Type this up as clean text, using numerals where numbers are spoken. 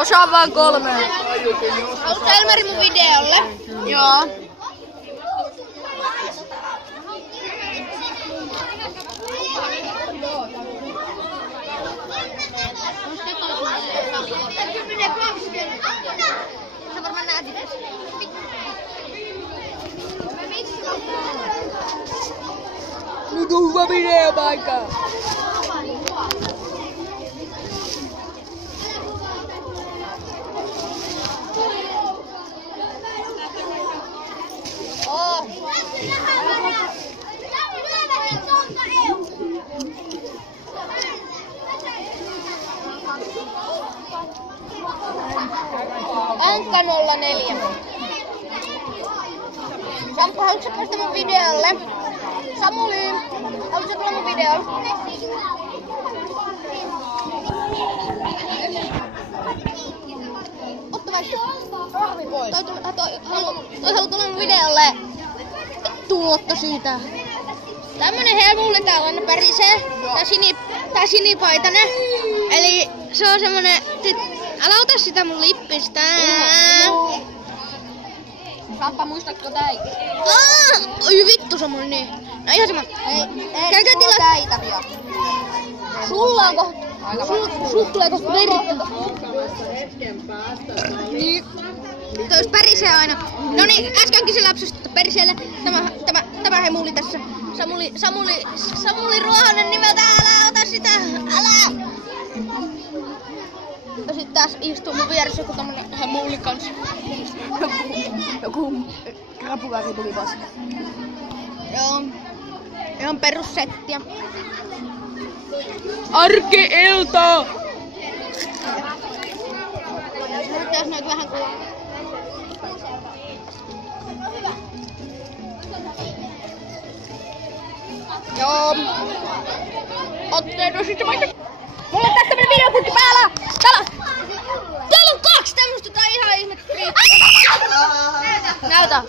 Osaa vaan 3. Haluatko Elmari mun videolle? Joo. Sä varmaan näet itse. Nyt on hyvä videopaikka. Ankka 04. Samppa, haluatko sä päästä mun videolle? Samuli, haluatko tulla mun videolle? Otto vaikka rahvi pois. Toi haluaa tulla mun videolle. Vittu Otto siitä. Tämmönen helmulle täällä on pärisee. Tää sinipaitainen. Eli se on semmonen... Älä ota sitä mun lippistä. Samppa, muistatko täi? Oi vittu se on mun niin. No ihan sama. Käykää tilaa. Sulla on kohta. Sulla tulee kohta verta. Niin. Toi jos pärisee aina. No niin, äskenkin se läpsäsi periseelle. Tämä hemuli tässä. Samuli Ruohonen nimeltä. Älä ota sitä. Älä. Ja sit taas istuu mun vieressä joku tommonen hemuli kanssa. Joku krapulari tuli vasta. Joo. Ihan perussettiä. Arki-ilta! Tässä näyt vähän kuvaa. Joo. Otteet sitten vaikka. Mulla on tässä tämmönen videopunkki päällä! Täällä on 2 tämmöstä, tää on ihan ihme. Näytä!